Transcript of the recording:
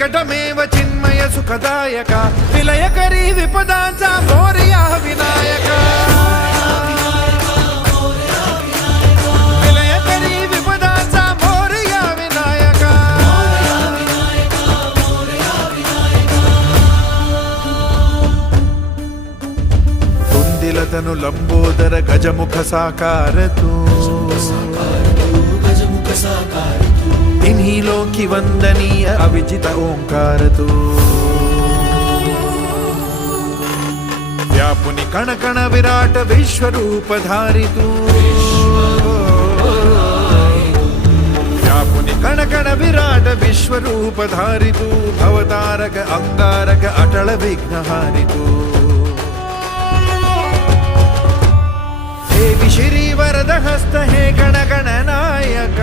विकटमेव चिन्मय सुखदायक विलयकरी विपदांचा मोरया विनायक विलयकरी विपदांचा मोरया विनायक कुंदिलतनु लंबोदर गजमुख साकार तू इन्हीं की वंदनीय अविजित ओंकार तू व्यापुनि कण कण विराट विश्वरूप धारि तू व्यापुनि कण कण विराट विश्वरूप धारि तू भवतारक अंगारक अटल विघ्नहारि तू देवी श्री वरद हस्त हे गण गण नायक